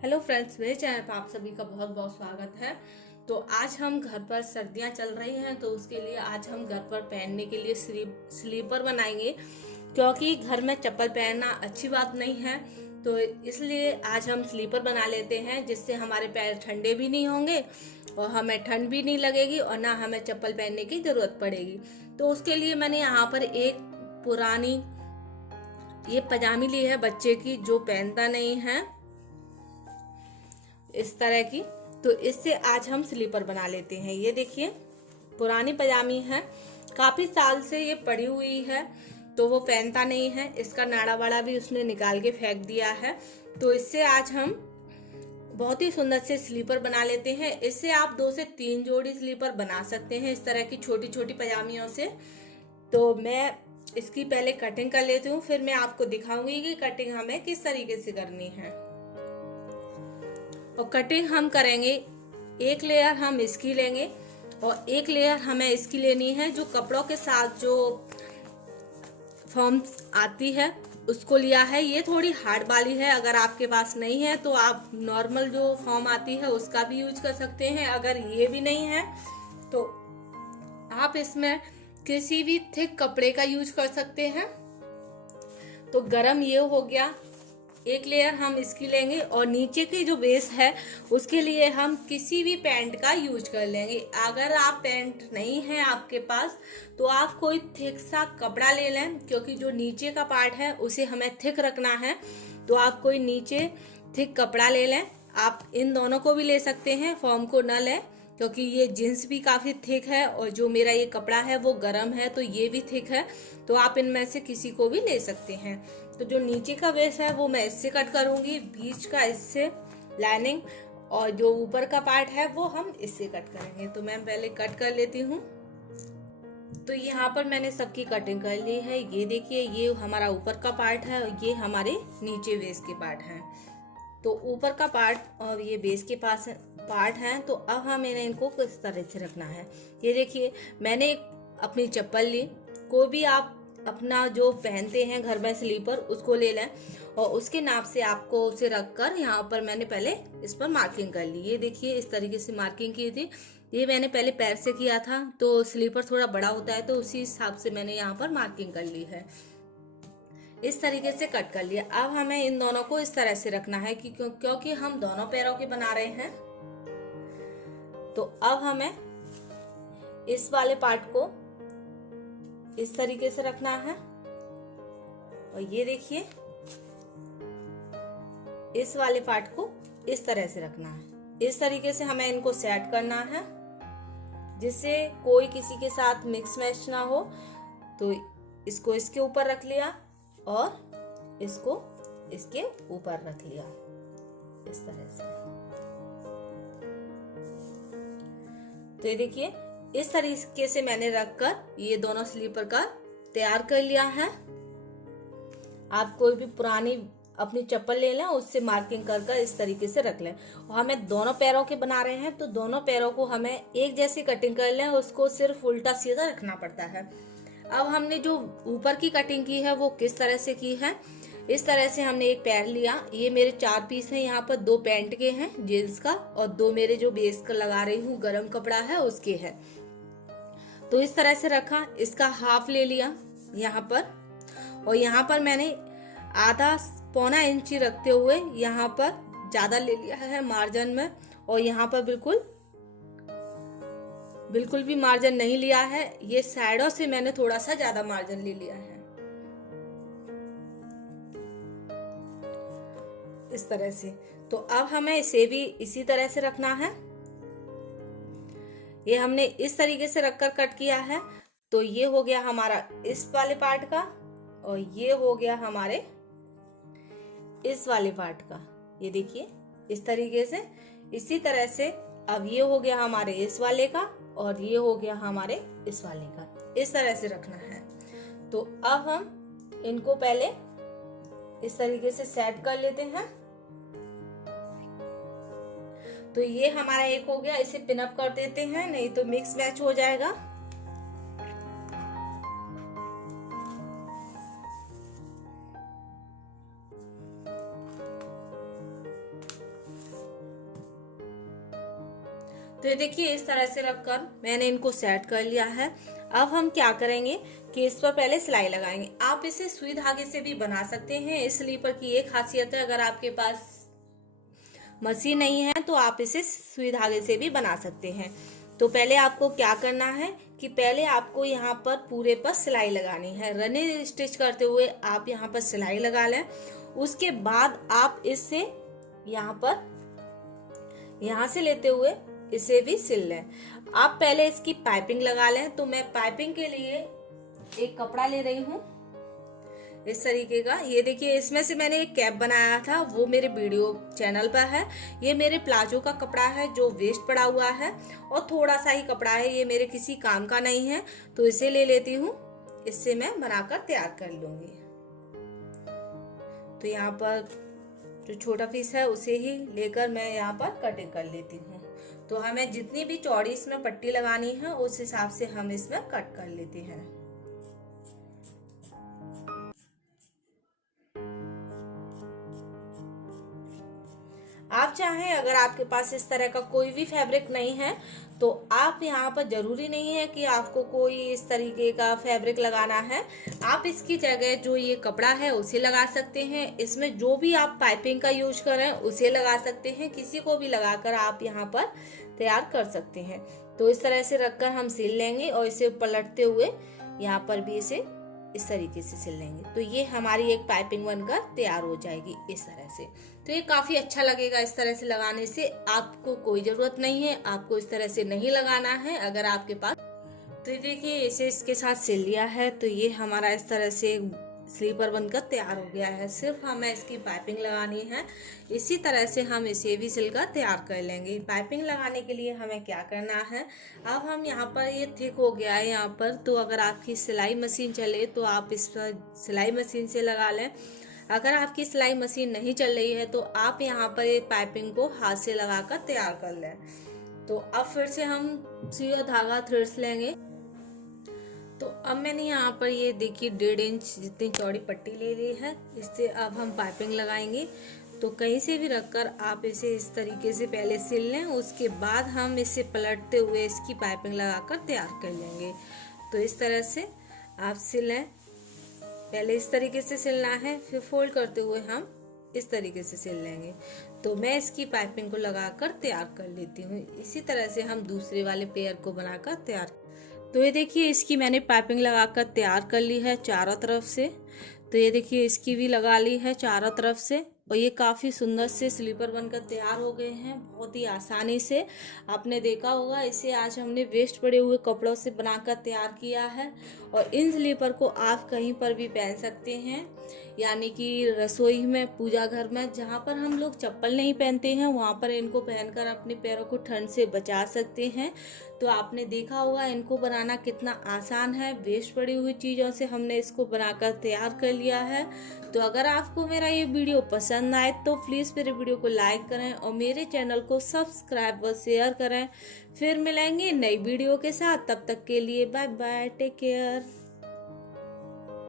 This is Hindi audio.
हेलो फ्रेंड्स, मेरे चैनल पर आप सभी का बहुत बहुत स्वागत है। तो आज हम घर पर सर्दियां चल रही हैं तो उसके लिए आज हम घर पर पहनने के लिए स्लीपर बनाएंगे, क्योंकि घर में चप्पल पहनना अच्छी बात नहीं है। तो इसलिए आज हम स्लीपर बना लेते हैं, जिससे हमारे पैर ठंडे भी नहीं होंगे और हमें ठंड भी नहीं लगेगी और ना हमें चप्पल पहनने की ज़रूरत पड़ेगी। तो उसके लिए मैंने यहाँ पर एक पुरानी ये पजामी ली है बच्चे की, जो पहनता नहीं है, इस तरह की। तो इससे आज हम स्लीपर बना लेते हैं। ये देखिए, पुरानी पजामी है, काफी साल से ये पड़ी हुई है, तो वो पहनता नहीं है। इसका नाड़ा वाड़ा भी उसने निकाल के फेंक दिया है। तो इससे आज हम बहुत ही सुंदर से स्लीपर बना लेते हैं। इससे आप 2 से 3 जोड़ी स्लीपर बना सकते हैं, इस तरह की छोटी छोटी पजामियों से। तो मैं इसकी पहले कटिंग कर लेती हूँ, फिर मैं आपको दिखाऊंगी कि कटिंग हमें किस तरीके से करनी है। और कटिंग हम करेंगे, एक लेयर हम इसकी लेंगे और एक लेयर हमें इसकी लेनी है जो कपड़ों के साथ जो फॉर्म आती है उसको लिया है। ये थोड़ी हार्ड वाली है, अगर आपके पास नहीं है तो आप नॉर्मल जो फॉर्म आती है उसका भी यूज कर सकते हैं। अगर ये भी नहीं है तो आप इसमें किसी भी थिक कपड़े का यूज कर सकते हैं। तो गरम ये हो गया, एक लेयर हम इसकी लेंगे और नीचे की जो बेस है उसके लिए हम किसी भी पैंट का यूज कर लेंगे। अगर आप पैंट नहीं है आपके पास तो आप कोई थिक सा कपड़ा ले लें, क्योंकि जो नीचे का पार्ट है उसे हमें थिक रखना है। तो आप कोई नीचे थिक कपड़ा ले लें। आप इन दोनों को भी ले सकते हैं, फॉर्म को न लें, क्योंकि ये जींस भी काफ़ी थिक है और जो मेरा ये कपड़ा है वो गर्म है, तो ये भी थिक है। तो आप इनमें से किसी को भी ले सकते हैं। तो जो नीचे का बेस है वो मैं इससे कट करूंगी, बीच का इससे लाइनिंग, और जो ऊपर का पार्ट है वो हम इससे कट करेंगे। तो मैं पहले कट कर लेती हूँ। तो यहाँ पर मैंने सबकी कटिंग कर ली है। ये देखिए, ये हमारा ऊपर का पार्ट है और ये हमारे नीचे बेस के पार्ट हैं। तो ऊपर का पार्ट और ये बेस के पास पार्ट है। तो अब हमें इनको किस तरह से रखना है, ये देखिए, मैंने अपनी चप्पल ली। कोई भी आप अपना जो पहनते हैं घर में स्लीपर उसको ले लें और उसके नाप से आपको उसे रखकर यहाँ पर मैंने पहले इस पर मार्किंग कर ली। ये देखिए, इस तरीके से मार्किंग की थी। ये मैंने पहले पैर से किया था, तो स्लीपर थोड़ा बड़ा होता है, तो उसी हिसाब से मैंने यहाँ पर मार्किंग कर ली है। इस तरीके से कट कर लिया। अब हमें इन दोनों को इस तरह से रखना है कि क्योंकि हम दोनों पैरों के बना रहे हैं। तो अब हमें इस वाले पार्ट को इस तरीके से रखना है और ये देखिए, इस वाले पार्ट को इस तरह से रखना है। इस तरीके से हमें इनको सेट करना है, जिससे कोई किसी के साथ मिक्स मैच ना हो। तो इसको इसके ऊपर रख लिया और इसको इसके ऊपर रख लिया, इस तरह से। तो ये देखिए, इस तरीके से मैंने रखकर ये दोनों स्लीपर का तैयार कर लिया है। आप कोई भी पुरानी अपनी चप्पल ले लें, उससे मार्किंग कर इस तरीके से रख लें। और हमें दोनों पैरों के बना रहे हैं तो दोनों पैरों को हमें एक जैसी कटिंग कर लें, उसको सिर्फ उल्टा सीधा रखना पड़ता है। अब हमने जो ऊपर की कटिंग की है वो किस तरह से की है, इस तरह से हमने एक पैर लिया। ये मेरे 4 पीस हैं, यहाँ पर 2 पैंट के हैं जींस का और 2 मेरे जो बेस का लगा रही हूँ गर्म कपड़ा है उसके है। तो इस तरह से रखा, इसका हाफ ले लिया यहाँ पर, और यहाँ पर मैंने आधा पौना इंची रखते हुए यहाँ पर ज्यादा ले लिया है मार्जिन में, और यहाँ पर बिल्कुल भी मार्जिन नहीं लिया है। ये साइडों से मैंने थोड़ा सा ज्यादा मार्जिन ले लिया है, इस तरह से। तो अब हमें इसे भी इसी तरह से रखना है। ये हमने इस तरीके से रखकर कट किया है। तो ये हो गया हमारा इस वाले पार्ट का और ये हो गया हमारे इस वाले पार्ट का। ये देखिए, इस तरीके से, इसी तरह से अब ये हो गया हमारे इस वाले का और ये हो गया हमारे इस वाले का। इस तरह से रखना है। तो अब हम इनको पहले इस तरीके से सेट कर लेते हैं। तो ये हमारा एक हो गया, इसे पिन अप कर देते हैं, नहीं तो मिक्स मैच हो जाएगा। तो ये देखिए इस तरह से रखकर मैंने इनको सेट कर लिया है। अब हम क्या करेंगे कि इस पर पहले सिलाई लगाएंगे। आप इसे सुई धागे से भी बना सकते हैं। इस स्लीपर की एक खासियत है, अगर आपके पास मशीन नहीं है तो आप इसे सुई धागे से भी बना सकते हैं। तो पहले आपको क्या करना है कि पहले आपको यहाँ पर पूरे पर सिलाई लगानी है। रनिंग स्टिच करते हुए आप यहाँ पर सिलाई लगा लें। उसके बाद आप इससे यहाँ से लेते हुए इसे भी सिल लें। आप पहले इसकी पाइपिंग लगा लें। तो मैं पाइपिंग के लिए एक कपड़ा ले रही हूँ इस तरीके का। ये देखिए इसमें से मैंने एक कैप बनाया था, वो मेरे वीडियो चैनल पर है। ये मेरे प्लाजो का कपड़ा है जो वेस्ट पड़ा हुआ है और थोड़ा सा ही कपड़ा है, ये मेरे किसी काम का नहीं है। तो इसे ले लेती हूँ, इससे मैं बनाकर तैयार कर लूंगी। तो यहाँ पर जो छोटा पीस है उसे ही लेकर मैं यहाँ पर कटिंग कर लेती हूँ। तो हमें जितनी भी चौड़ी इसमें पट्टी लगानी है उस हिसाब से हम इसमें कट कर लेते हैं। आप चाहें, अगर आपके पास इस तरह का कोई भी फैब्रिक नहीं है तो आप यहाँ पर जरूरी नहीं है कि आपको कोई इस तरीके का फैब्रिक लगाना है। आप इसकी जगह जो ये कपड़ा है उसे लगा सकते हैं। इसमें जो भी आप पाइपिंग का यूज करें उसे लगा सकते हैं। किसी को भी लगाकर आप यहाँ पर तैयार कर सकते हैं। तो इस तरह से रखकर हम सिल लेंगे और इसे पलटते हुए यहाँ पर भी इसे इस तरीके से सिल लेंगे। तो ये हमारी एक पाइपिंग बनकर तैयार हो जाएगी इस तरह से। तो ये काफी अच्छा लगेगा इस तरह से लगाने से। आपको कोई जरूरत नहीं है, आपको इस तरह से नहीं लगाना है अगर आपके पास। तो देखिए इसे इसके साथ सिल लिया है। तो ये हमारा इस तरह से स्लीपर बनकर तैयार हो गया है। सिर्फ हमें इसकी पाइपिंग लगानी है। इसी तरह से हम इसे भी सिलकर तैयार कर लेंगे। पाइपिंग लगाने के लिए हमें क्या करना है, अब हम यहाँ पर ये थिक हो गया है यहाँ पर। तो अगर आपकी सिलाई मशीन चले तो आप इस पर सिलाई मशीन से लगा लें। अगर आपकी सिलाई मशीन नहीं चल रही है तो आप यहाँ पर ये पाइपिंग को हाथ से लगाकर तैयार कर लें। तो अब फिर से हम सुई धागा थ्रेड्स लेंगे। तो अब मैंने यहाँ पर ये देखिए 1.5 इंच जितनी चौड़ी पट्टी ले ली है। इससे अब हम पाइपिंग लगाएंगे। तो कहीं से भी रखकर आप इसे इस तरीके से पहले सिल लें। उसके बाद हम इसे पलटते हुए इसकी पाइपिंग लगाकर तैयार कर लेंगे। तो इस तरह से आप सिलें। पहले इस तरीके से सिलना है, फिर फोल्ड करते हुए हम इस तरीके से सिल लेंगे। तो मैं इसकी पाइपिंग को लगाकर तैयार कर लेती हूँ। इसी तरह से हम दूसरे वाले पेयर को बनाकर तैयार। तो ये देखिए इसकी मैंने पाइपिंग लगाकर तैयार कर ली है चारों तरफ से। तो ये देखिए इसकी भी लगा ली है चारों तरफ से और ये काफ़ी सुंदर से स्लीपर बनकर तैयार हो गए हैं बहुत ही आसानी से। आपने देखा होगा इसे आज हमने वेस्ट पड़े हुए कपड़ों से बनाकर तैयार किया है। और इन स्लीपर को आप कहीं पर भी पहन सकते हैं, यानी कि रसोई में, पूजा घर में, जहाँ पर हम लोग चप्पल नहीं पहनते हैं वहाँ पर इनको पहनकर अपने पैरों को ठंड से बचा सकते हैं। तो आपने देखा होगा इनको बनाना कितना आसान है। वेस्ट पड़ी हुई चीज़ों से हमने इसको बनाकर तैयार कर लिया है। तो अगर आपको मेरा ये वीडियो पसंद आए तो प्लीज़ मेरे वीडियो को लाइक करें और मेरे चैनल को सब्सक्राइब और शेयर करें। फिर मिलेंगे नई वीडियो के साथ, तब तक के लिए बाय बाय, टेक केयर।